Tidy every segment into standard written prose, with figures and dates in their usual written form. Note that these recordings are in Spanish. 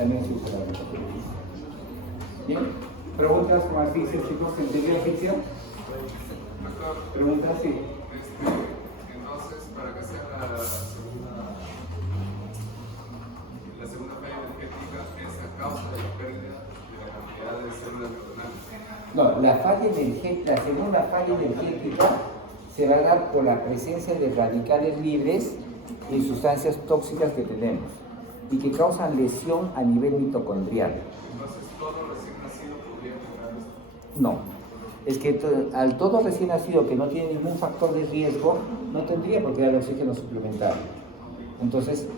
también se usa la metapolítica. Bien, preguntas con asfixia, chicos, ¿entendió la ficción? Preguntas, sí. Entonces, para que sea la segunda falla energética, es a causa de la pérdida de la cantidad de células neuronales. No, la falla energética, la segunda falla energética se va a dar por la presencia de radicales libres y sustancias tóxicas que tenemos y que causan lesión a nivel mitocondrial. Entonces, todo recién nacido podría generar esto. No, es que al todo recién nacido que no tiene ningún factor de riesgo, no tendría por qué dar oxígeno suplementario. Entonces,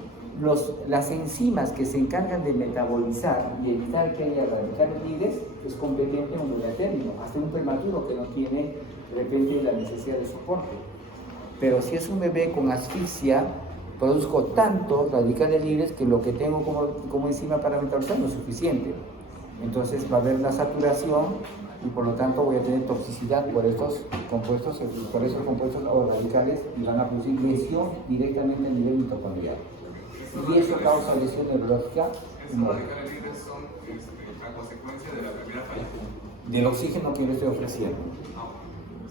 las enzimas que se encargan de metabolizar y evitar que haya radicales libres es competente en un bebé término, hasta un prematuro que no tiene de repente la necesidad de soporte. Pero si es un bebé con asfixia, produzco tantos radicales libres que lo que tengo como enzima para metabolizar no es suficiente. Entonces va a haber una saturación y por lo tanto voy a tener toxicidad por estos compuestos, por esos compuestos o radicales y van a producir lesión directamente a nivel mitocondrial. Y eso causa lesión neurológica. Esos radicales libres son a consecuencia de la primera falla. Del oxígeno que yo le estoy ofreciendo.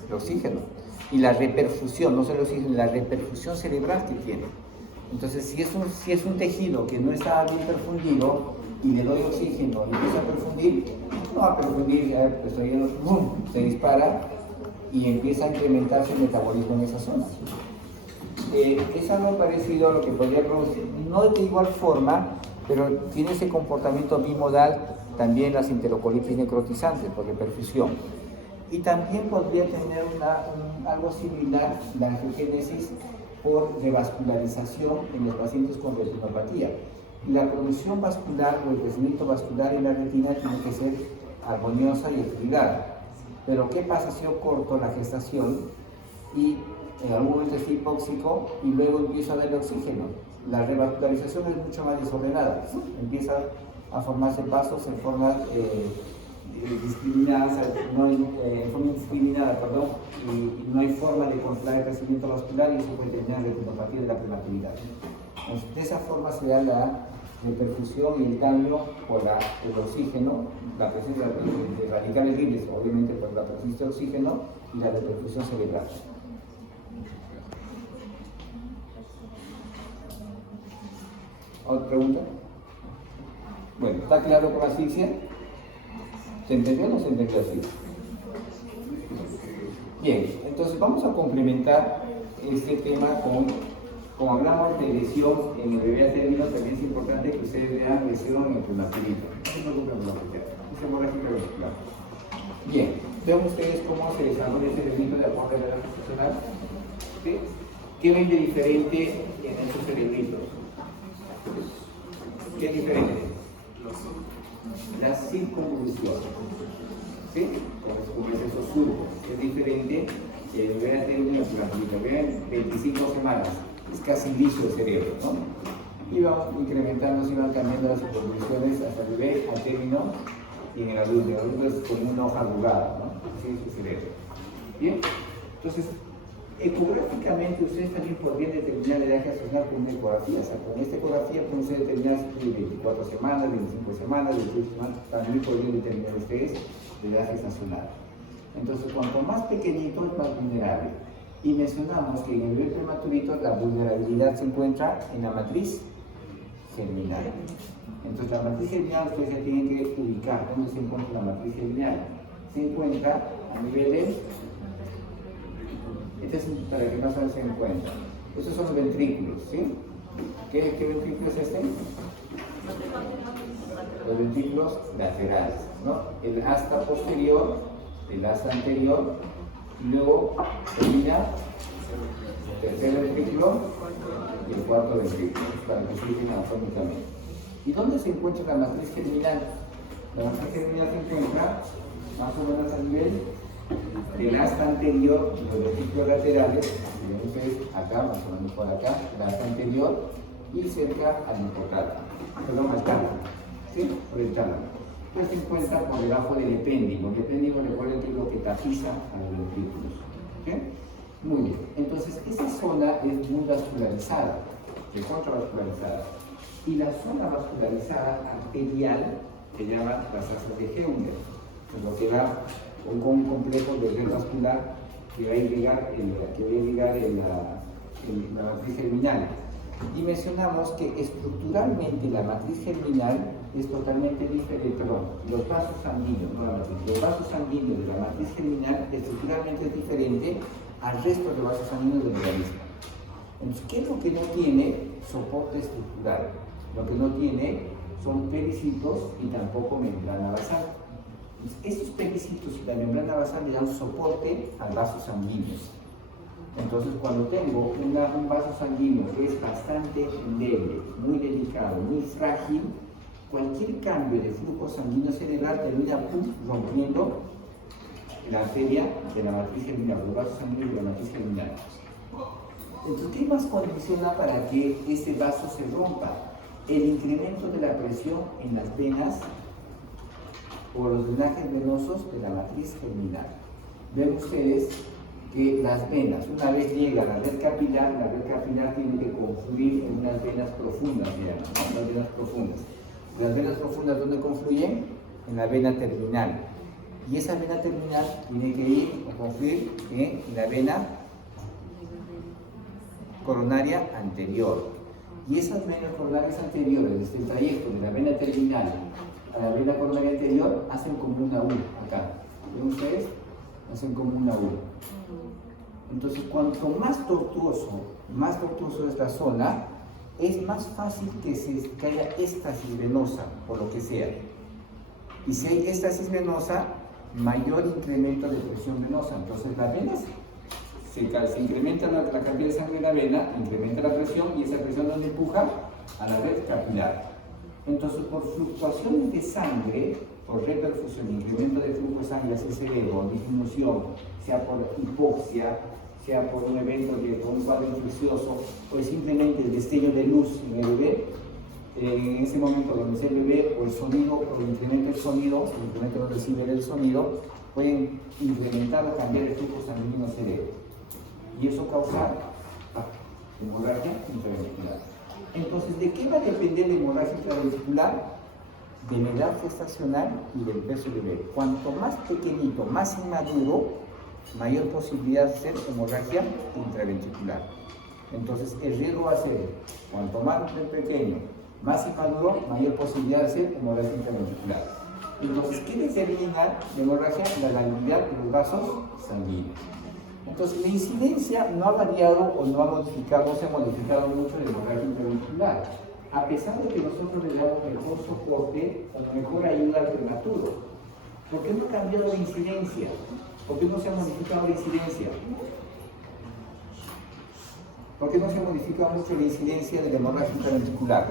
El oxígeno. Y la reperfusión, no solo el oxígeno, la reperfusión cerebral que tiene. Entonces, si es un tejido que no está bien perfundido y le doy oxígeno y empieza a perfundir, no va a perfundir, se dispara y empieza a incrementarse el metabolismo en esa zona. Es algo parecido a lo que podría producir, no de igual forma, pero tiene ese comportamiento bimodal también las enterocolitis necrotizantes por reperfusión. Y también podría tener algo similar la angiogénesis por revascularización en los pacientes con retinopatía. La producción vascular o el crecimiento vascular en la retina tiene que ser armoniosa y equilibrada. Pero ¿qué pasa si yo corto la gestación y en algún momento estoy hipóxico y luego empiezo a darle oxígeno? La revascularización es mucho más desordenada. Empieza a formarse vasos en forma discriminada, en forma indiscriminada, y no hay forma de controlar el crecimiento vascular y eso puede terminar en retinopatía de la prematuridad. Entonces, de esa forma se da la reperfusión y el daño por el oxígeno, la presencia de radicales libres, obviamente por la presencia de oxígeno y la reperfusión cerebral. ¿Otra pregunta? Bueno, ¿está claro con la asfixia? ¿Se entendió o no se entendió así? Bien, entonces vamos a complementar este tema como hablamos de lesión en el bebé a término, también es importante que ustedes vean lesión en el prematurito. No se preocupen por la frontera, es hemorragia cerebral. Bien, vean ustedes cómo se desarrolla este cerebrito de acuerdo a la edad funcional. ¿Sí? ¿Qué ven de diferente en estos cerebritos? ¿Qué es diferente? La circunvolución. ¿Sí? Como es esos surcos. Es diferente que el bebé a término prematurito. Vean 25 semanas. Es casi liso el cerebro, ¿no? Y van incrementando, y van cambiando las circunvoluciones hasta el bebé a término y en el adulto. El adulto es como una hoja arrugada, ¿no? Así es su cerebro. Bien, entonces, ecográficamente ustedes también podrían determinar la edad gestacional con una ecografía. O sea, con esta ecografía pueden ustedes determinar si 24 semanas, 25 semanas, 28 semanas, también podrían determinar ustedes la edad gestacional. Entonces, cuanto más pequeñito es más vulnerable. Y mencionamos que en el bebé prematurito la vulnerabilidad se encuentra en la matriz germinal. Entonces la matriz germinal ustedes ya tienen que ubicar dónde se encuentra la matriz germinal. Se encuentra a nivel de... Este es para que no se den cuenta. Estos son los ventrículos, ¿sí? ¿Qué ventrículo es este? Los ventrículos laterales, ¿no? El asta posterior, el asta anterior, y luego termina el tercer ventrículo y el cuarto ventrículo, para que se fijen anatómicamente. ¿Y dónde se encuentra la matriz germinal? La matriz germinal se encuentra más o menos a nivel del asta anterior y los ventrículos laterales, ven ustedes acá, más o menos por acá, el asta anterior y cerca al hipotálamo, perdón, al tálamo, ¿sí? Por el tálamo. Pues se encuentra por debajo del epéndigo. El epéndigo, recuerden que es lo que tapiza a los ventrículos. ¿Okay? Muy bien. Entonces, esa zona es muy vascularizada, recontravascularizada. y la zona vascularizada arterial que llaman las asas de Heuner, lo que da un complejo de red vascular que va a irrigar la matriz germinal. Y mencionamos que estructuralmente la matriz germinal es totalmente diferente, los vasos sanguíneos, no la matriz, los vasos sanguíneos de la matriz germinal estructuralmente es diferente al resto de vasos sanguíneos del organismo. Entonces, ¿qué es lo que no tiene? Soporte estructural. Lo que no tiene son pericitos y tampoco membrana basal. Entonces, estos pericitos y la membrana basal le dan soporte al vaso sanguíneo. Entonces, cuando tengo un vaso sanguíneo que es bastante endeble, muy delicado, muy frágil, cualquier cambio de flujo sanguíneo cerebral termina rompiendo la arteria de la matriz germinal, los vasos sanguíneos de la matriz germinal. Entonces, ¿qué más condiciona para que este vaso se rompa? El incremento de la presión en las venas o los drenajes venosos de la matriz germinal. Ven ustedes que las venas, una vez llega a la red capilar tiene que confluir en unas venas profundas, digamos, ¿no? Las venas profundas. Las venas profundas, ¿dónde confluyen? En la vena terminal. Y esa vena terminal tiene que ir a confluir en la vena coronaria anterior. Y esas venas coronarias anteriores, desde el trayecto de la vena terminal a la vena coronaria anterior, hacen como una U acá. ¿Ven ustedes? Hacen como una U. Entonces, cuanto más tortuoso es la zona, es más fácil que haya éstasis venosa, por lo que sea. Y si hay éstasis venosa, mayor incremento de presión venosa. Entonces, las venas se incrementa la cantidad de sangre en la vena, incrementa la presión y esa presión nos empuja a la red capilar. Entonces, por fluctuaciones de sangre, por reperfusión, incremento de flujo de sangre hacia el cerebro, disminución, sea por hipoxia, sea por un evento por un cuadro infeccioso, o simplemente el destello de luz en el bebé, en ese momento donde sea el bebé, o el sonido, o el incremento del sonido, el incremento no recibe el sonido, pueden incrementar o cambiar el flujo sanguíneo al cerebro. Y eso causa hemorragia intraventricular. Entonces, ¿de qué va a depender la hemorragia intraventricular? De la edad gestacional y del peso del bebé. Cuanto más pequeñito, más inmaduro, mayor posibilidad de ser hemorragia intraventricular. Entonces, el riesgo va a ser, cuanto más pequeño, más inmaduro, mayor posibilidad de ser hemorragia intraventricular. Entonces, ¿qué determina la hemorragia? La labilidad de los vasos sanguíneos. Entonces, la incidencia no ha variado o no se ha modificado mucho de la hemorragia intraventricular, a pesar de que nosotros le damos mejor soporte o mejor ayuda al prematuro. ¿Por qué no ha cambiado la incidencia? ¿Por qué no se ha modificado la incidencia? ¿Por qué no se ha modificado mucho la incidencia de la hemorragia intraventricular?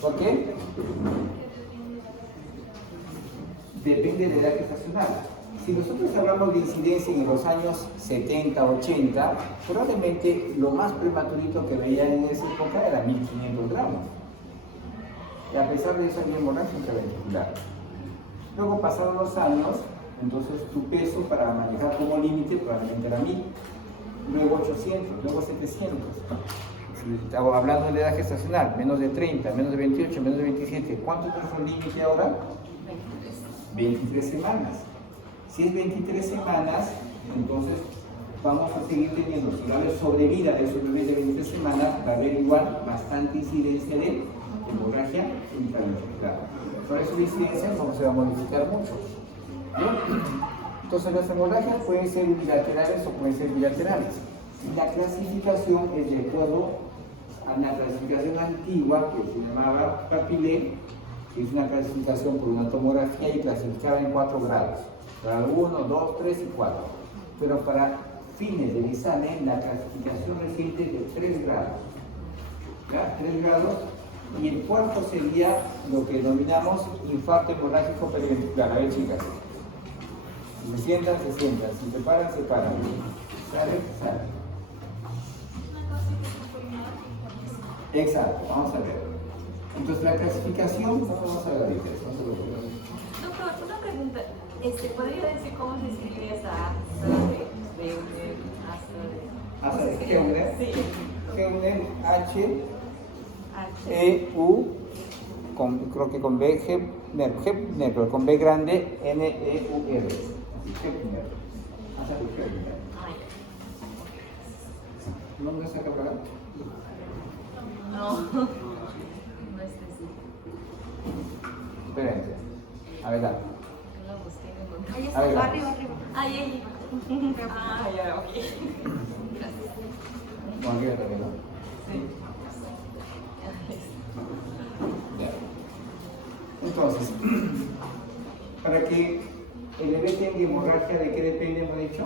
¿Por qué? Depende de la edad gestacional. Si nosotros hablamos de incidencia en los años 70, 80, probablemente lo más prematurito que veían en esa época era 1500 gramos. Y a pesar de eso había hemorragia intraventricular. Luego pasaron los años, entonces tu peso para manejar como límite probablemente era 1000, luego 800, luego 700. Estaba hablando de la edad gestacional, menos de 30, menos de 28, menos de 27. ¿Cuánto es nuestro límite ahora? 23 semanas. Si es 23 semanas, entonces vamos a seguir teniendo, si va a haber sobrevida de esos bebés de 23 semanas, va a haber igual bastante incidencia de hemorragia intraventricular. Por eso la incidencia no se va a modificar mucho. ¿Bien? Entonces las hemorragias pueden ser unilaterales o pueden ser bilaterales. Y la clasificación es de acuerdo a la clasificación antigua que se llamaba Papillet, que es una clasificación por una tomografía y clasificaba en 4 grados. Grado 1, 2, 3 y 4. Pero para fines del examen, la clasificación reciente es de 3 grados. ¿Ya? 3 grados. Y el cuarto sería lo que denominamos infarto hemorrágico periventricular. A ver, chicas. Si se sientan, se sientan. Si se paran, se paran. ¿Sale? Sale. Exacto. Vamos a ver. Entonces, la clasificación, vamos a ver ahorita. Doctor, una pregunta. ¿Podría decir cómo se escribe esa asa de Heuner? Sí. Heuner, H, EU, creo que con B, Hepner, con B grande, NEUR. Hepner. Hepner. ¿No me saca para acá? No, no es así. Espérense. A ver, dale. No lo busqué. Ahí A ver, está, arriba. Ahí, ahí. Ah, ya, ok. Gracias. Bueno, aquí también, ¿no? Sí. Ya. Entonces, para que el bebé tenga hemorragia, ¿de qué depende, hemos dicho?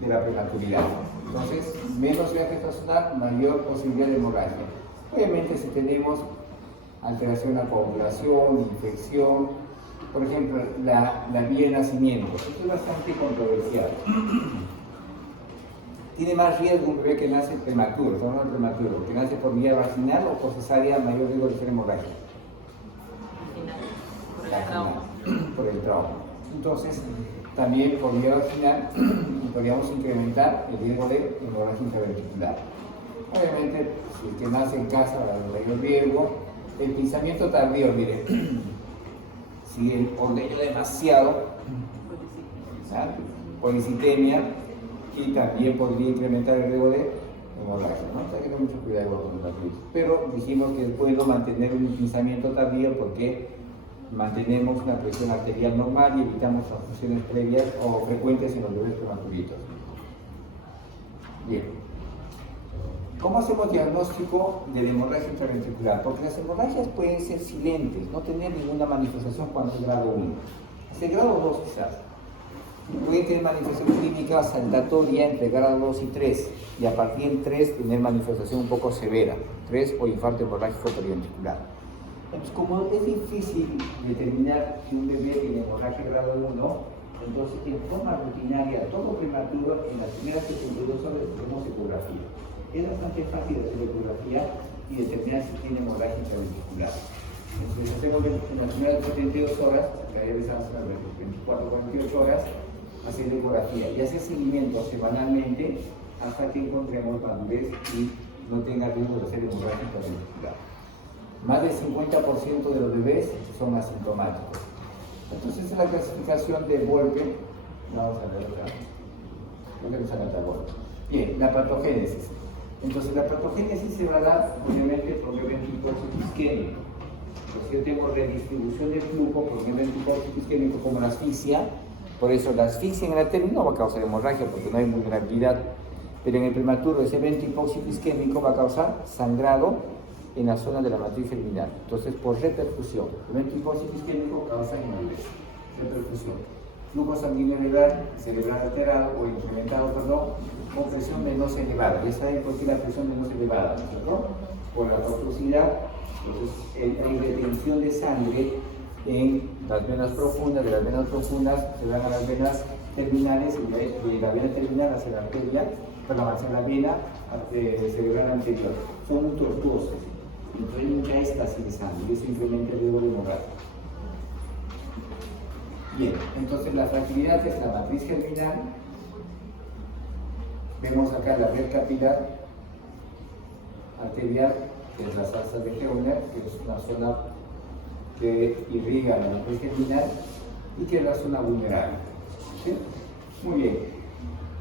De la prematuridad. Entonces, menos viaje gestacional, mayor posibilidad de hemorragia. Obviamente, si tenemos alteración de la coagulación, infección, por ejemplo, la vía de nacimiento, esto es bastante controversial. Tiene más riesgo un bebé que nace prematuro, estamos hablando de prematuro, que nace por vía vaginal o por cesárea, mayor riesgo de ser hemorragia. Por el trauma. Por el trauma. Entonces, también por vía vaginal podríamos incrementar el riesgo de hemorragia intraventricular. Obviamente, si el que nace en casa va a haber mayor riesgo. El pensamiento tardío, mire, si el ordeño demasiado, policitemia, y también podría incrementar el riesgo de hemorragia, ¿no? Hay que tener mucho cuidado con los pacientes. Pero dijimos que es bueno mantener un pensamiento tardío porque mantenemos una presión arterial normal y evitamos transfusiones previas o frecuentes en los bebés prematuritos. Bien. ¿Cómo hacemos diagnóstico de la hemorragia intraventricular? Porque las hemorragias pueden ser silentes, no tener ninguna manifestación cuando es grado 1. Hasta el grado 2 quizás. Pueden tener manifestación clínica saltatoria entre grado 2 y 3, y a partir del 3 tener manifestación un poco severa, 3 o infarto hemorrágico periventricular. Entonces, como es difícil determinar si un bebé tiene hemorragia grado 1, entonces en forma rutinaria, todo prematuro, en las primeras 72 horas hacemos ecografía. Es bastante fácil hacer ecografía y determinar si tiene hemorragia intraventricular. Entonces hacemos en las primeras 72 horas, que a veces hacemos en las 24 o 48 horas, hacer ecografía y hacer seguimiento semanalmente hasta que encontremos madurez y no tenga riesgo de hacer hemorragia intraventricular. Más del 50% de los bebés son asintomáticos. Entonces es la clasificación de Volpe. Vamos a ver acá. Creo que nos han atacado. Bien, la patogénesis. Entonces la patogénesis se va a dar obviamente por un evento hipóxico isquémico. Si yo tengo redistribución de flujo por un evento hipóxico isquémico como la asfixia, por eso la asfixia en el término no va a causar hemorragia porque no hay vulnerabilidad, pero en el prematuro ese evento hipóxico isquémico va a causar sangrado en la zona de la matriz germinal. Entonces, por repercusión, el evento hipóxico isquémico causa inmadurez. Repercusión. Flujo sanguíneo cerebral alterado o incrementado, con presión venosa elevada. Ya saben por qué la presión venosa elevada, ¿no es cierto? Por la toxicidad. Entonces, hay retención de sangre en las venas profundas, de las venas profundas se van a las venas terminales y de la vena terminal hacia la arteria, perdón, hacia la vena cerebral anterior. Son muy tortuosas. Entonces hay mucha éstasis de sangre y eso incrementa el riesgo de hemorragia. Bien, entonces la fragilidad es la matriz germinal. Vemos acá la red capilar arterial, que es la salsa de Heuner, que es una zona que irriga la matriz germinal y que es la zona vulnerable. ¿Sí? Muy bien.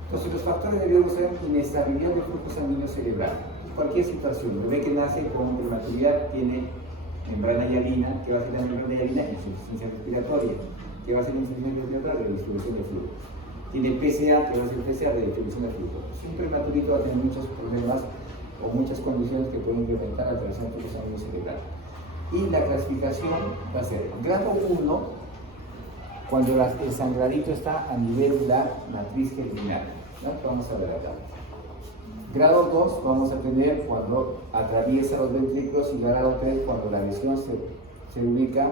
Entonces los factores de riesgo son inestabilidad del flujo sanguíneo cerebral. Cualquier situación, el bebé que nace con prematuridad tiene membrana hialina, que va a ser la membrana hialina, insuficiencia respiratoria, que va a ser insuficiencia respiratoria, redistribución de flujo. Tiene PCA, que va a ser PCA, redistribución de flujo. Si un prematurito va a tener muchos problemas o muchas condiciones que pueden incrementar la alteración del flujo sanguíneo cerebral. Y la clasificación va a ser grado 1, cuando el sangradito está a nivel de la matriz germinal. ¿No? Vamos a ver acá. Grado 2 vamos a tener cuando atraviesa los ventrículos y grado 3 cuando la lesión se ubica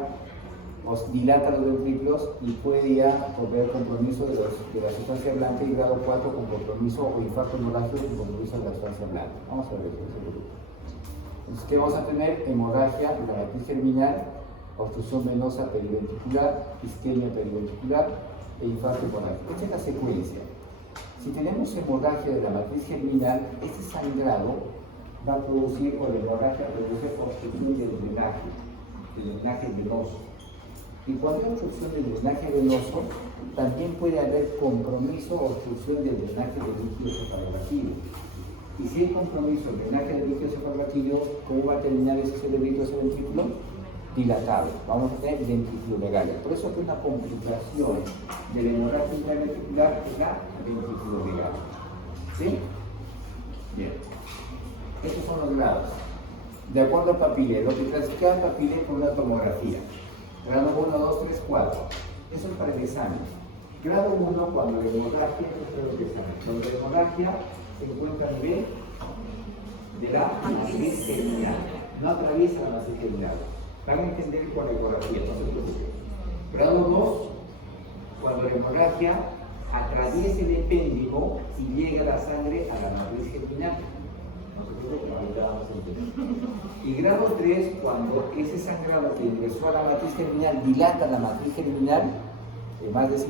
o dilata los ventrículos y puede ya proveer compromiso de la sustancia blanca, y grado 4 con compromiso o infarto hemorrágico con compromiso de la sustancia blanca. Vamos a ver eso. Entonces, ¿qué vamos a tener? Hemorragia de la matriz germinal, obstrucción venosa periventricular, isquemia periventricular e infarto hemorrágico. Esta es la secuencia. Si tenemos hemorragia de la matriz germinal, este sangrado va a producir, o la hemorragia produce obstrucción del drenaje venoso. Y cuando hay obstrucción del drenaje venoso, también puede haber compromiso o obstrucción del drenaje del líquido cefalorraquídeo. Y si hay compromiso del drenaje del líquido cefalorraquídeo, ¿cómo va a terminar ese cerebrito, ese ventrículo? Dilatado. Vamos a tener ventriculomegalia. Por eso que una complicación de la hemorragia intraventricular es la ventriculomegalia. ¿Sí? Bien. Estos son los grados. De acuerdo a Papillet, lo que clasifica Papillet por una tomografía. Grado 1, 2, 3, 4. Eso es para el examen. Grado 1, cuando la hemorragia, cuando la hemorragia se encuentra a nivel de la matriz germinal. No atraviesa la matriz germinal. Van a entender con la ecografía, no se preocupen. Grado 2, cuando la hemorragia atraviesa el epéndigo y llega la sangre a la matriz germinal. No se preocupen, ahorita vamos a entender. Y grado 3, cuando ese sangrado que ingresó a la matriz germinal dilata la matriz germinal de más del 50%,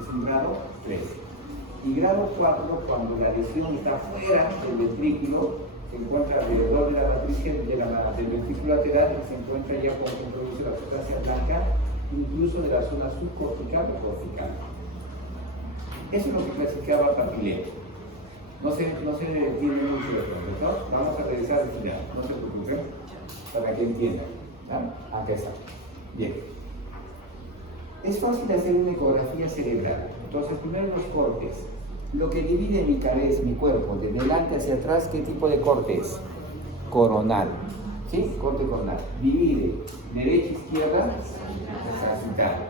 es un grado 3. Y grado 4, cuando la lesión está fuera del ventrículo, se encuentra alrededor de la matriz del ventrículo lateral y se encuentra ya con que produce la sustancia blanca, incluso de la zona subcortical o cortical. Eso es lo que clasificaba Papillet. No se entiende mucho de pronto, ¿no? Vamos a revisar el final, no se preocupen, para que entiendan. ¿No? Acá está. Bien. Es fácil hacer una ecografía cerebral. Entonces, primero los cortes. Lo que divide mi cabeza, mi cuerpo, de delante hacia atrás, ¿qué tipo de corte es? Coronal. ¿Sí? Corte coronal. Divide derecha, izquierda, sagital.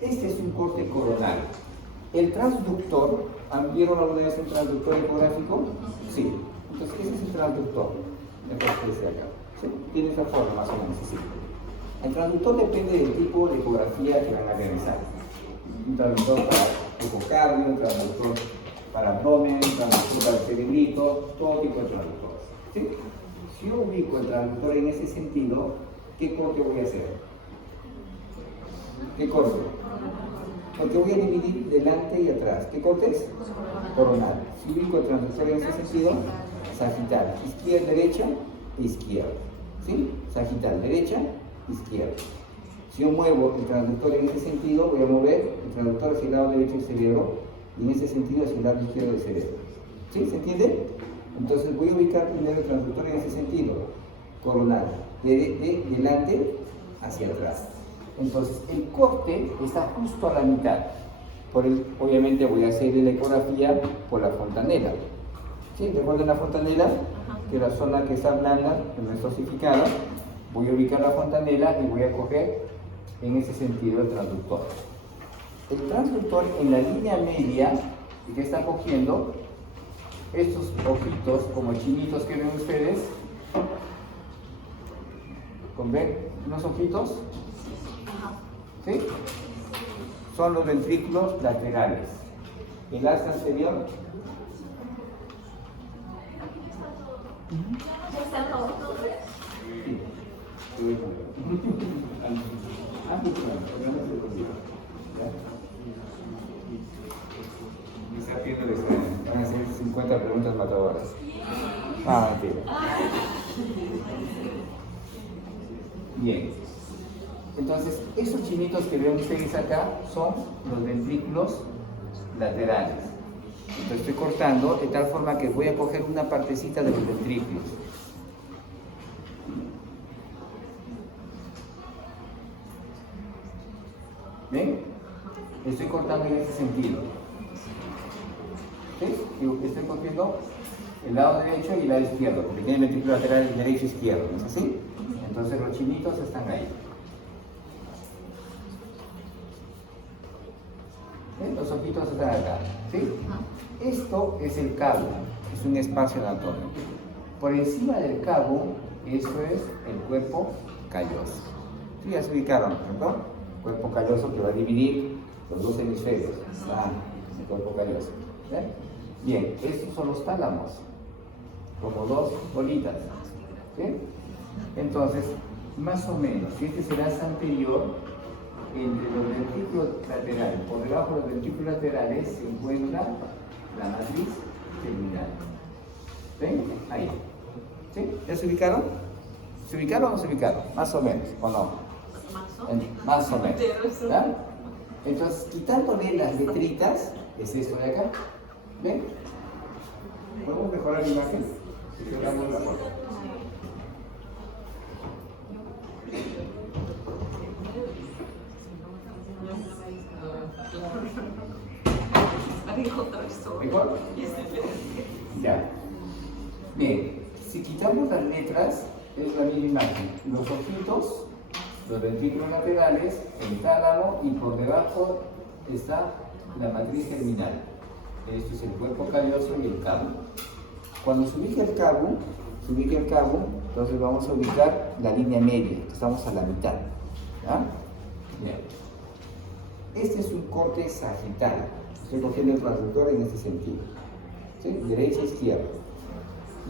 Este es un corte coronal. El transductor, ¿vieron alguna vez un transductor ecográfico? Sí. Entonces, ese es el transductor. Acá. ¿Sí? Tiene esa forma más o menos así. El transductor depende del tipo de ecografía que van a realizar. Un transductor para ecocardio, un transductor para abdomen, un transductor para el cerebrito, todo tipo de transductores. ¿Sí? Si yo ubico el transductor en ese sentido, ¿qué corte voy a hacer? ¿Qué corte? Porque voy a dividir delante y atrás. ¿Qué corte es? Coronal. Si ubico el transductor en ese sentido, sagital. Izquierda, derecha, izquierda. ¿Sí? Sagital, derecha, izquierda. Si yo muevo el transductor en ese sentido, voy a mover el transductor hacia el lado derecho del cerebro y en ese sentido hacia el lado izquierdo del cerebro. ¿Sí? ¿Se entiende? Entonces voy a ubicar primero el transductor en ese sentido, coronal, de delante hacia atrás. Entonces el corte está justo a la mitad. Obviamente voy a hacer la ecografía por la fontanela. ¿Sí? ¿Recuerdan la fontanela? Que es la zona que está blanda, que no es osificada. Voy a ubicar la fontanela y voy a coger en ese sentido el transductor. El transductor en la línea media que está cogiendo estos ojitos como chinitos que ven ustedes. ¿Ven unos ojitos? ¿Sí? Son los ventrículos laterales. El asta anterior. Está haciendo el examen. Van a ser 50 preguntas matadoras. Mentira. Bien. Entonces, esos chinitos que ven ustedes acá son los ventrículos laterales. Entonces estoy cortando de tal forma que voy a coger una partecita de los ventrículos. ¿Ven? Estoy cortando en ese sentido. ¿Sí? Estoy cogiendo el lado derecho y el lado izquierdo, porque tiene ventrículo lateral derecho e izquierdo, ¿no es así? Entonces los chinitos están ahí. ¿Ven? Los ojitos están acá. ¿Sí? Esto es el cabo, es un espacio anatómico. Por encima del cabo, eso es el cuerpo calloso. ¿Sí? Ya se ubicaron, ¿no? Cuerpo calloso que va a dividir los dos hemisferios. El cuerpo calloso. ¿Ven? Bien, estos son los tálamos, como dos bolitas. ¿Sí? Entonces, más o menos, si este será el anterior, entre los ventrículos laterales, por debajo de los ventrículos laterales se encuentra la matriz terminal. ¿Ven? Ahí. ¿Sí? ¿Ya se ubicaron? ¿Se ubicaron o no se ubicaron? Más o menos, ¿o no? Más o menos. ¿Ya? Entonces, quitándole las letritas, es esto de acá. ¿Ven? ¿Podemos mejorar la imagen? Si cerramos la foto. ¿Mejor? Ya. Bien, si quitamos las letras, es la misma imagen. Los ojitos, los ventrículos laterales, el tálamo y por debajo está la matriz germinal. Esto es el cuerpo calloso y el cabo. Cuando se ubica el cabo, entonces vamos a ubicar la línea media, que estamos a la mitad. ¿Ya? Bien. Este es un corte sagital. Estoy cogiendo el traductor en este sentido. ¿Sí? Derecha a izquierda.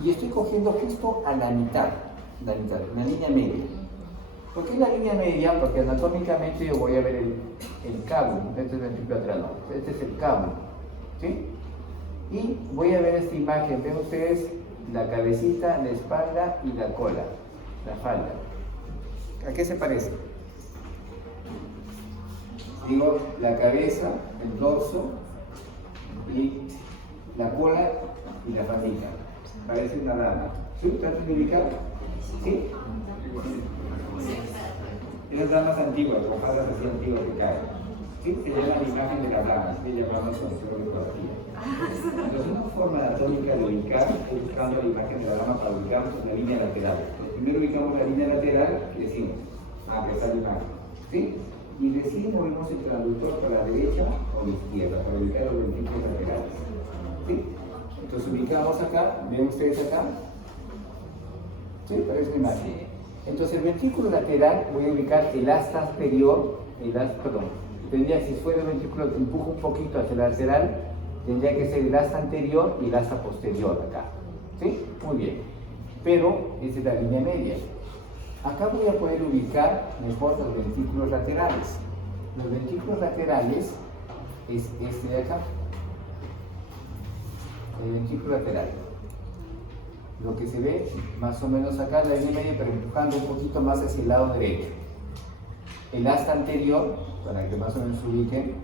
Y estoy cogiendo justo a la mitad, la línea media. ¿Por qué la línea media? Porque anatómicamente yo voy a ver el cabo. Este es el ventrículo lateral, no. Este es el cabo. ¿Sí? Y voy a ver esta imagen. Ven ustedes la cabecita, la espalda y la cola, la falda. ¿A qué se parece? Digo, la cabeza, el dorso y la cola y la faldita. Parece una rama. ¿Sí? ¿Tratan de ubicar? ¿Sí? Esas ramas antiguas, hojadas así antiguas que caen. ¿Sí? Se llama la imagen de la rama, que llamamos concepción. Entonces, una forma anatómica de ubicar es buscando la imagen de la rama para ubicar la línea lateral. Primero ubicamos la línea lateral y decimos, que está la imagen. ¿Sí? Y recién movemos el traductor para la derecha o la izquierda para ubicar los ventrículos laterales. ¿Sí? Entonces ubicamos acá, ven ustedes acá. ¿Sí? Parece una imagen. Entonces el ventrículo lateral voy a ubicar el asta anterior, tendría, si fuera el ventrículo, empujo un poquito hacia el lateral, tendría que ser el asta anterior y el asta posterior acá. ¿Sí? Muy bien. Pero esa es la línea media. Acá voy a poder ubicar mejor los ventrículos laterales. Los ventrículos laterales es este de acá. El ventrículo lateral. Lo que se ve más o menos acá en la línea media, pero empujando un poquito más hacia el lado derecho. El asta anterior, para que más o menos se ubiquen.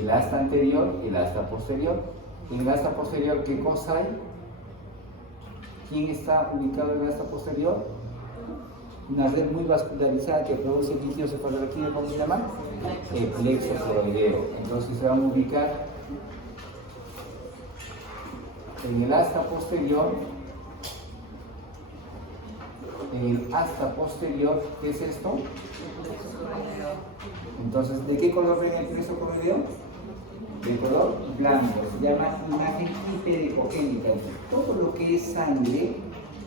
El asta anterior y el asta posterior. En el asta posterior, ¿qué cosa hay? ¿Quién está ubicado en el asta posterior? Una red muy vascularizada que produce líquido cefalorraquídeo, ¿cómo se llama? El plexo coroideo. Entonces se van a ubicar en el asta posterior. En el asta posterior, ¿qué es esto? Entonces, ¿de qué color ven el plexo coroideo? De color blanco, se llama imagen hiperecogénica. Todo lo que es sangre,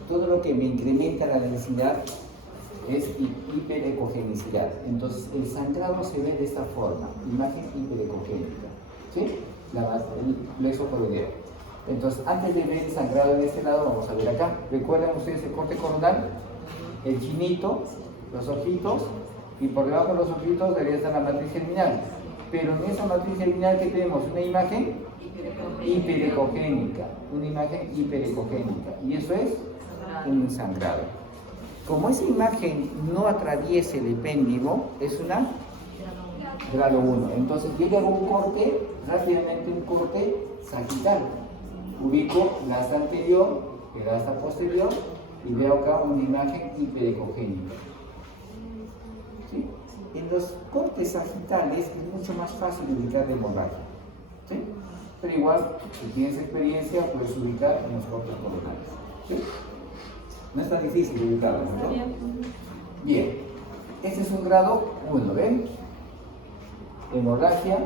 todo lo que me incrementa la densidad es hiperecogenicidad. Entonces el sangrado se ve de esta forma, imagen hiperecogénica. ¿Sí? El plexo coroideo. Entonces antes de ver el sangrado de este lado, vamos a ver acá. ¿Recuerdan ustedes el corte coronal? El chinito, los ojitos, y por debajo de los ojitos debería estar la matriz germinal. Pero en esa matriz germinal que tenemos una imagen hiperecogénica, y eso es un sangrado. Como esa imagen no atraviesa el epéndigo, es una grado 1. Entonces yo le hago un corte, rápidamente un corte sagital. Ubico la asta anterior, el asta posterior y veo acá una imagen hiperecogénica. ¿Sí? En los cortes sagitales es mucho más fácil ubicar la hemorragia. ¿Sí? Pero igual, si tienes experiencia, puedes ubicar en los cortes coronales. ¿Sí? No es tan difícil ubicarlo, ¿no? Bien. Este es un grado 1, ¿ven? Hemorragia.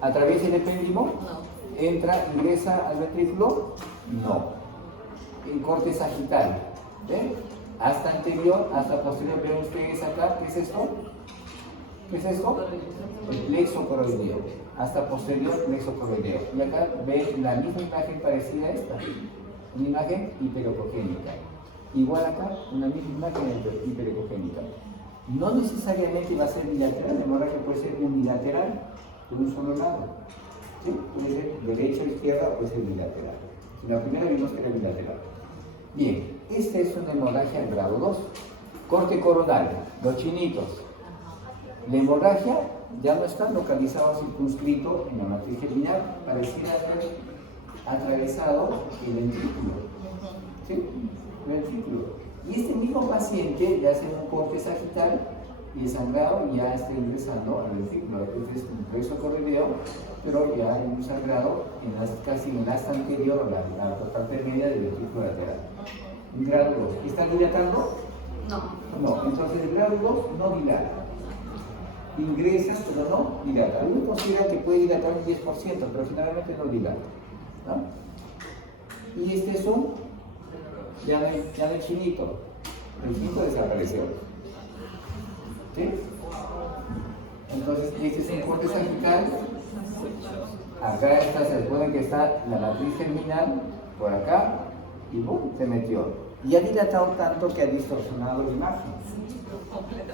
¿Atraviesa el epéndigo? No. ¿Entra, ingresa al ventrículo? No. El corte sagital. ¿Ven? Asta anterior, hasta posterior. Ven ustedes acá, ¿qué es esto? ¿Qué es esto? El plexo coroideo. Hasta posterior, plexo coroideo. Y acá ven la misma imagen parecida a esta. Una imagen hiperecogénica. Igual acá, una misma imagen hiperecogénica. No necesariamente va a ser bilateral, la hemorragia puede ser unilateral, por un solo lado. ¿Sí? Puede ser derecha o izquierda o puede ser bilateral. En la primera vimos que era bilateral. Bien, esta es una hemorragia en grado 2. Corte coronal, los chinitos. La hemorragia ya no está localizado circunscrito en la matriz germinal, pareciera haber atravesado el ventrículo. ¿Sí? El ventrículo. Y este mismo paciente le hacen un corte sagital y el sangrado ya está ingresando al ventrículo. Entonces, un plexo correleo, pero ya hay un sangrado casi en el asta anterior o la parte media del ventrículo lateral. En grado 2. ¿Están dilatando? No. No. Entonces, el grado 2 no dilata. Ingresas, pero no dilata. Algunos consideran que puede dilatar un 10%, pero generalmente no dilata, ¿no? Y este es un, ya no hay chinito. El chinito desapareció. ¿Sí? Entonces, este es un corte sagital. Acá está, se supone que está la matriz germinal, por acá, y ¡bum! Se metió. Y ha dilatado tanto que ha distorsionado la imagen.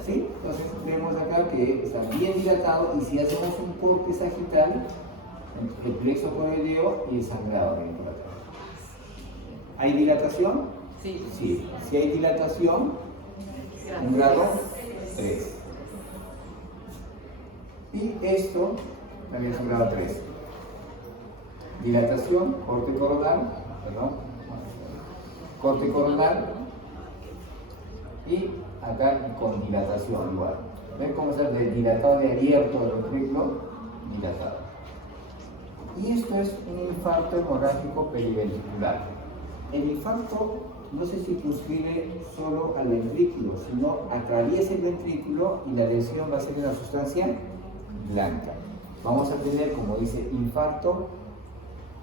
¿Sí? Entonces vemos acá que está bien dilatado y si hacemos un corte sagital, el plexo correleo y el sangrado viene por acá. ¿Hay dilatación? Sí. Sí. Si hay dilatación, un grado 3. Y esto también es un grado 3. Dilatación, corte coronal, corte coronal y acá con dilatación igual. ¿Ven cómo está el dilatado de abierto del ventrículo? Dilatado. Y esto es un infarto hemorrágico periventricular. El infarto no se circunscribe solo al ventrículo, sino atraviesa el ventrículo y la lesión va a ser una sustancia blanca. Vamos a tener, como dice, infarto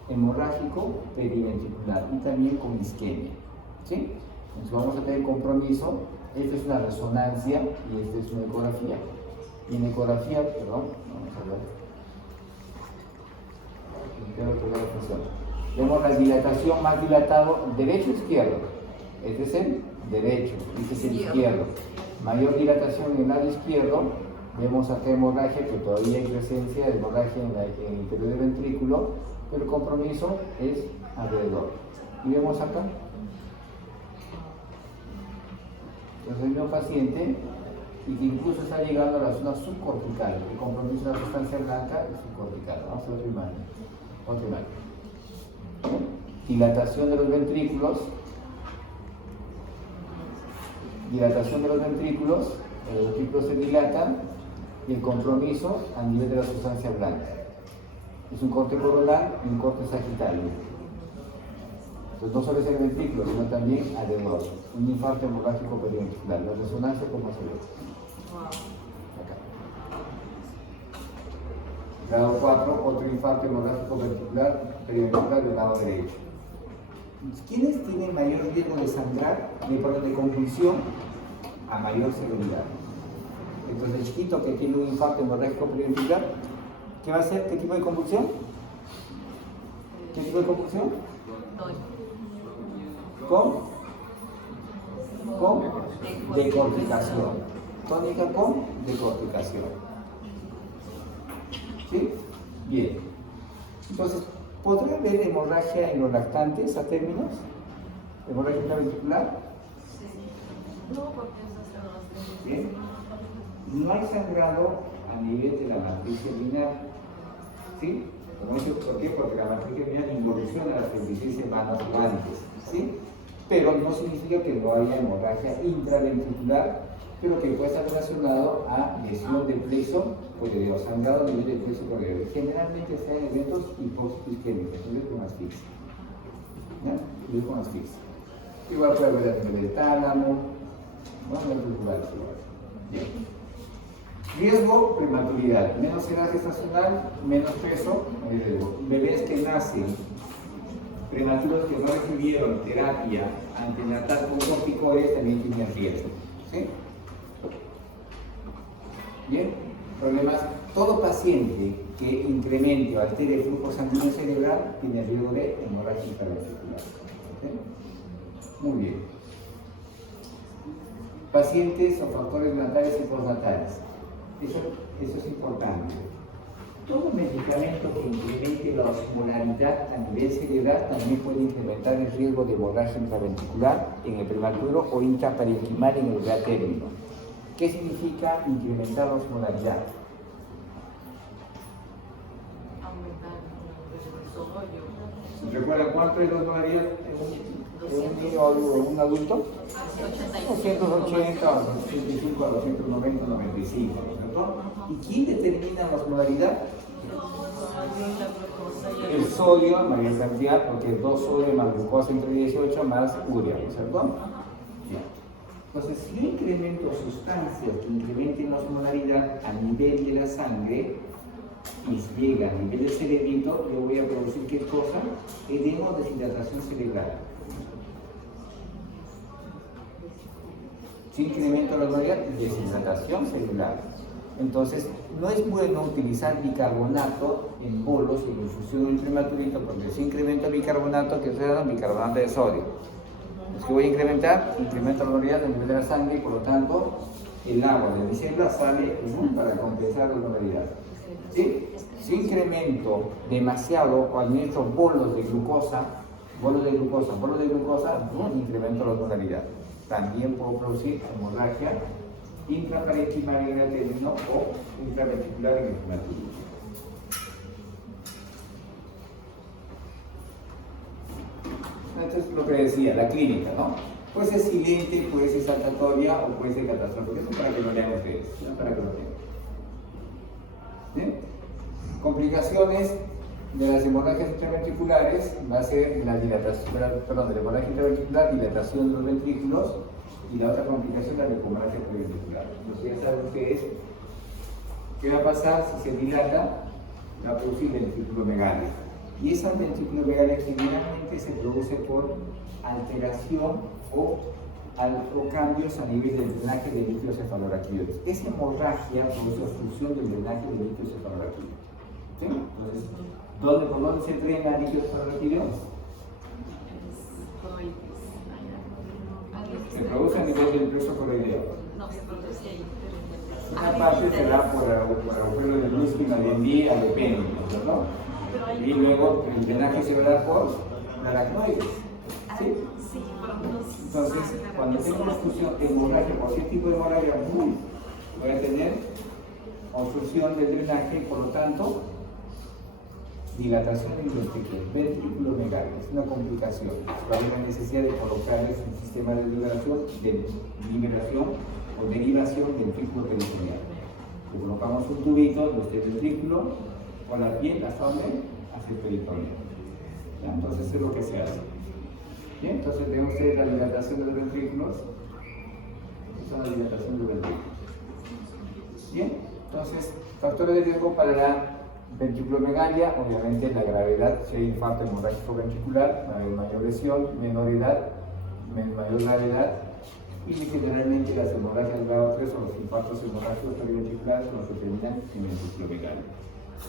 hemorrágico periventricular y también con isquemia. ¿Sí? Entonces vamos a tener compromiso. Esta es una resonancia y esta es una ecografía. Y en ecografía, perdón, vamos a ver. Vemos la dilatación más dilatado, derecho o izquierdo. Este es el derecho, este es el izquierdo. Mayor dilatación en el lado izquierdo. Vemos acá hemorragia, que todavía hay presencia de hemorragia en el interior del ventrículo, pero el compromiso es alrededor. Y vemos acá. Entonces el mismo paciente, y que incluso está llegando a la zona subcortical, el compromiso de la sustancia blanca es subcortical. Vamos a ver otra imagen. Otra imagen. Dilatación de los ventrículos. Dilatación de los ventrículos se dilatan y el compromiso a nivel de la sustancia blanca. Es un corte coronal y un corte sagital. Entonces no solo es el ventrículo, sino también alrededor. Un infarto hemorrágico periventricular. La resonancia, ¿cómo se ve? Acá. Grado 4, otro infarto hemorrágico periventricular del lado derecho. ¿Quiénes tienen mayor riesgo de sangrar, de convulsión, a mayor severidad? Entonces el chiquito que tiene un infarto hemorrágico periventricular, ¿qué va a hacer? ¿Qué tipo de convulsión? ¿Qué tipo de convulsión? Con decorticación. Tónica con decorticación. ¿Sí? Bien. Entonces, ¿podrá haber hemorragia en los lactantes a términos? ¿Hemorragia intraventricular? Sí. No, porque eso se lo Bien. No hay sangrado a nivel de la matriz germinal. ¿Sí? Como dice, ¿por qué? Porque la matriz germinal involuciona las 36 semanas antes. ¿Sí? Pero no significa que no haya hemorragia intraventricular, pero que puede estar relacionado a lesión del plexo correleo, sangrado a nivel del plexo correleo. Generalmente está en eventos hipóxisis isquémica, incluso con asfixia. Incluso con asfixia. Igual puede haber a nivel del tálamo, no ventriculares igual. Bien. Riesgo, prematuridad. Menos edad gestacional, menos peso, mayor riesgo. Bebés que nacen prematuros que no recibieron terapia antenatal con corticoides también tienen riesgo. ¿Sí? Bien, problemas. Todo paciente que incremente o altere el flujo sanguíneo cerebral tiene riesgo de hemorragia intraventricular. ¿Sí? Muy bien. Pacientes o factores natales y postnatales. Eso es importante. Todo medicamento que incremente la osmolaridad a nivel cerebral también puede incrementar el riesgo de hemorragia intraventricular en el prematuro o intraparenquimal en el grado término. ¿Qué significa incrementar la osmolaridad? ¿Recuerda cuánto es la osmolaridad en un niño o un adulto? 280, 285 a 290, 95, ¿cierto? ¿Y quién determina la osmolaridad? El sodio, mayor cantidad, porque es 2 sodio más glucosa entre 18 más urea, ¿cierto? Ya. Entonces, si yo incremento sustancias que incrementen la osmolaridad a nivel de la sangre y llega a nivel del cerebrito, yo voy a producir ¿qué cosa? Edema o deshidratación cerebral. Si incremento la osmolaridad, deshidratación cerebral. Entonces, no es bueno utilizar bicarbonato en bolos y en infusión en prematurito, porque si incremento bicarbonato, ¿qué será? Bicarbonato de sodio. Es que voy a incremento la osmolaridad a nivel de la sangre y por lo tanto el agua de mi célula sale para compensar la osmolaridad. ¿Sí? Si incremento demasiado o administro bolos de glucosa, incremento la osmolaridad. También puedo producir hemorragia intraparenquimal en el término o intraventricular en el prematuro. Entonces, lo que decía, la clínica, ¿no? Puede ser silente, puede ser saltatoria o puede ser catastrófica. Eso para que lo lean ustedes, ¿no? Para que lo lean. ¿Sí? Complicaciones de las hemorragias intraventriculares va a ser la dilatación, de la hemorragia intraventricular, dilatación de los ventrículos, y la otra complicación es la leucoplasia periventricular. Entonces ya saben ustedes qué va a pasar si se dilata, va a producir ventriculomegalia. Y esa ventriculomegalia generalmente se produce por alteración o cambios a nivel del drenaje de líquidos cefalorraquídeos. Esa hemorragia produce obstrucción del drenaje de líquidos cefalorraquídeos. ¿Sí? Entonces, ¿por dónde se drena líquidos cefalorraquídeos? Se produce a nivel del plexo coroideo. No, se produce ahí. Una parte se da por el agujero de Luskin al envío al epéndice, ¿no? Y luego el drenaje se va a dar por aracnoides. ¿Sí? Sí, entonces, cuando tengo una obstrucción hemorragia, cualquier tipo de hemorragia, voy a tener obstrucción del drenaje y por lo tanto dilatación del ventriculomegalia. Es una complicación. Va a haber la necesidad de colocarles un sistema de liberación o derivación del ventrículo peritoneal. Le colocamos un tubito desde el ventrículo con la piel hasta donde hacia el peritoneo. Entonces eso es lo que se hace. Bien, entonces ven ustedes la dilatación de los ventrículos. Esa es la dilatación de los ventrículos. Bien, entonces factores de riesgo para la ventriculomegalia, obviamente la gravedad, si hay infarto hemorrágico ventricular, mayor lesión, menor edad, mayor gravedad, y generalmente las hemorragias grado 3 o los infartos hemorrágicos periventriculares son los que terminan en ventriculomegalia.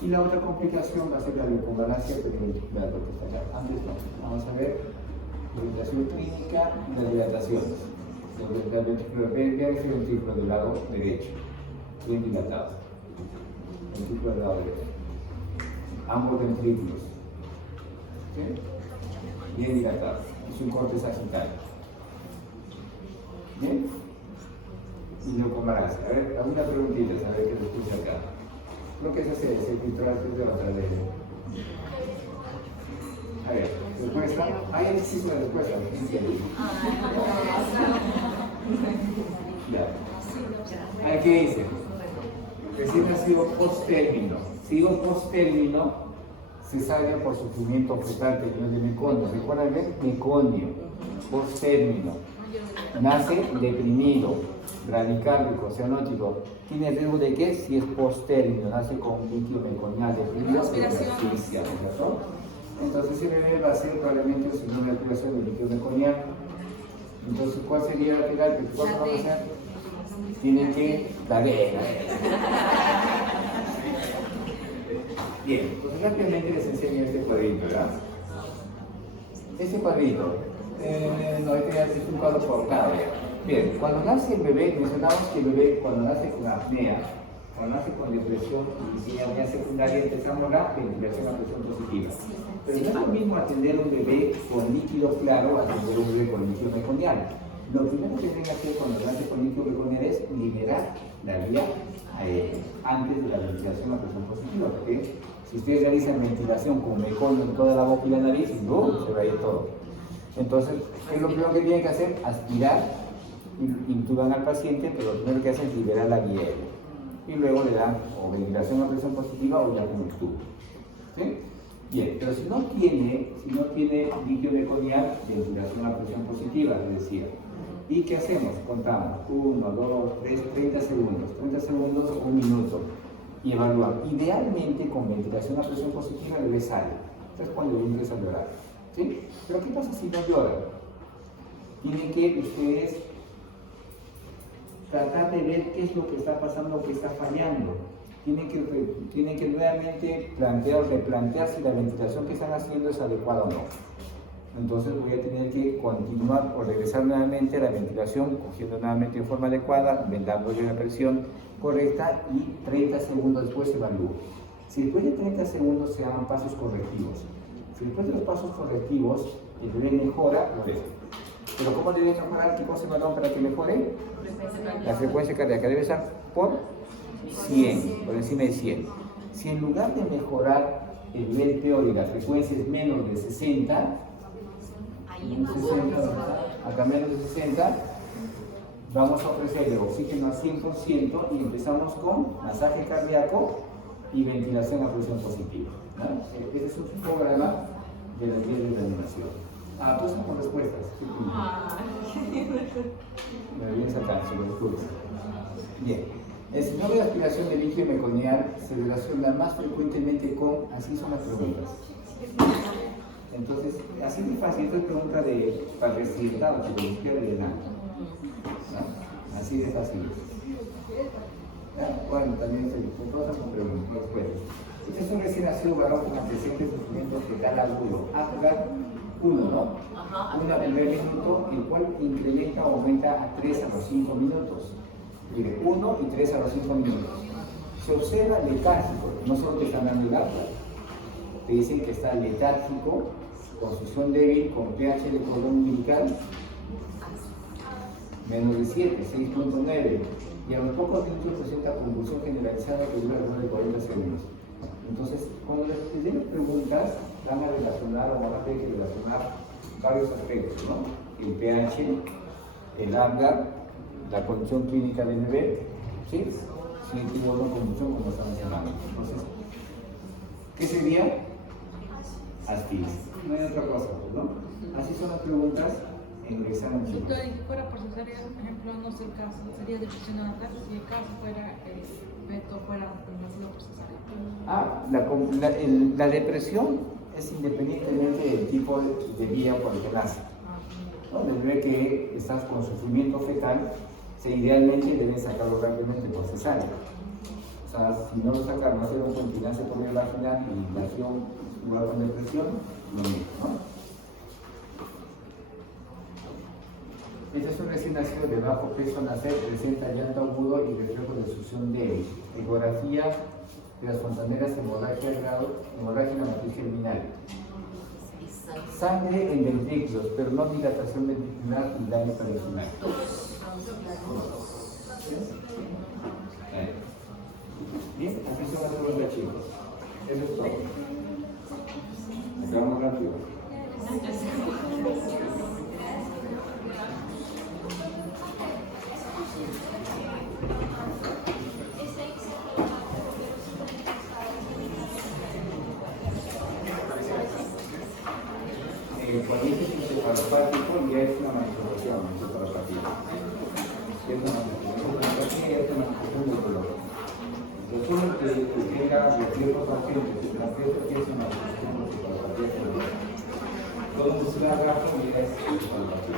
Y la otra complicación va a ser la leucomalacia periventricular, porque está acá. Antes no. Vamos a ver la orientación clínica de las dilataciones. El ventrículo del lado derecho, bien dilatado. Ventrículo del lado derecho. Ambos ventrículos. ¿Sí? Bien dilatados. Es un corte sagital. ¿Bien? Y leucomalacia. A ver, alguna preguntita, a ver qué les puse acá. Creo que esa se filtró antes de la otra ley. A ver, respuesta. Hay ejercicio de respuesta. Ya. A ver, ¿qué dice? Recién nacido post-término. Si digo post-término, cesárea por sufrimiento fetal, periodo de meconio. ¿Recuerdan bien? Meconio. Post-término. Nace deprimido, bradicárdico, cianótico. ¿Tiene riesgo de qué? Si es post-término, nace con líquido meconial, deprimido, asfixia, ¿cierto? Entonces ese bebé va a ser probablemente un signo de aspiración del líquido meconial. Entonces, ¿cuál sería la terapia? ¿Cuál vamos a hacer? Tiene que dar Bien, entonces rápidamente les enseño este cuadrito, ¿verdad? Este cuadrito, no, este ya es un cuadro cortado ya. Bien, cuando nace el bebé, mencionamos que el bebé cuando nace con apnea, Cuando nace con depresión y disnea secundaria empezamos la ventilación a presión positiva. Pero no es lo mismo atender a un bebé con líquido claro a atender a un bebé con líquido meconial. Lo primero que tienen que hacer cuando nace con líquido meconial es liberar la vía antes de la ventilación a presión positiva, porque si ustedes realizan ventilación con meconio en toda la boca y la nariz, se va a ir todo. Entonces, ¿qué es lo primero que tienen que hacer? Aspirar, intuban al paciente, pero lo primero que hacen es liberar la vía aérea. Y luego le dan o ventilación a presión positiva o ya con el tubo. ¿Sí? Bien, pero si no tiene líquido meconial, ventilación a presión positiva, les decía. ¿Y qué hacemos? Contamos 1, 2, 3, 30 segundos, 1 minuto. Y evaluamos. Idealmente con ventilación a presión positiva el bebé sale. Entonces cuando el bebé empieza a llorar. ¿Sí? Pero ¿qué pasa si no llora? Tienen que ustedes tratar de ver qué es lo que está pasando, qué está fallando. Tienen que nuevamente replantear si la ventilación que están haciendo es adecuada o no. Entonces voy a tener que continuar o regresar nuevamente a la ventilación, cogiendo nuevamente en forma adecuada, dándole la presión correcta y 30 segundos después evalúo. Si después de 30 segundos se llaman pasos correctivos. Si después de los pasos correctivos el bebé mejora, lo dejo. Pero ¿cómo debe mejorar? ¿Qué cosa evaluamos para que mejore? La frecuencia cardíaca debe estar por 100, por encima de 100. Si en lugar de mejorar el nivel peor y la frecuencia es menos de 60, acá menos de 60, vamos a ofrecerle oxígeno al 100% y empezamos con masaje cardíaco y ventilación a presión positiva, ¿no? Ese es un programa de las 10 de reanimación. Pues con respuestas. Me viene sacar, se lo disculpo. Bien. El síndrome de aspiración de líquido meconial se relaciona más frecuentemente con, así son las preguntas. Entonces, así de fácil, esta es pregunta para recitar o psicología de nada. ¿No? Así de fácil. Bueno, también se pasa con preguntas. Este es un recién nacido varón con antecedentes de sufrimiento fetal agudo. Lugar 1, ¿no? 1 al primer minuto, el cual incrementa o aumenta a 3 a los 5 minutos. Mire, 1 y 3 a los 5 minutos. Se observa letárgico, no solo te están dando el alta, te dicen que está letárgico, con succión débil, con pH de cordón umbilical, menos de 7, 6.9, y a los pocos minutos presenta convulsión generalizada que dura alrededor de 40 segundos. Entonces, cuando les den preguntas, van a relacionar o van a tener que relacionar varios aspectos, ¿no? El pH, el AMGAR, la condición clínica del bebé, ¿sí? Si tiene una condición como estamos hablando. Entonces, ¿qué sería? Aspira. No hay otra cosa, ¿no? Así son las preguntas en el examen. Doctor, y si fuera por cesárea, por ejemplo, no sé el caso, sería depresión neonatal, si el caso fuera feto fuera nacido por cesárea. La depresión es independientemente del tipo de vía por el que nace. ¿No? Del bebé que estás con sufrimiento fetal, idealmente deben sacarlo rápidamente por cesárea. O sea, si no lo sacan, no hacer un continencia por vía vaginal y nación igual con depresión, lo mismo, ¿no? Este es un recién nacido de bajo peso al nacer, presenta llanto agudo y reflejo de succión débil. Ecografía de las fontaneras, hemorragia de grado, hemorragia en la matriz germinal. Sangre en ventrículos, pero no dilatación ventricular y daño perifunal. Bien, así son las preguntas, chicos. Eso es todo. Vamos rápido. Cuando dices encefalopático ya es una manifestación encefalopática. Es una manifestación, es una manifestación de dolor. Después de que tenga ciertos pacientes que plantean que es una manifestación de encefalopatía, todo es una razón y es encefalopatía.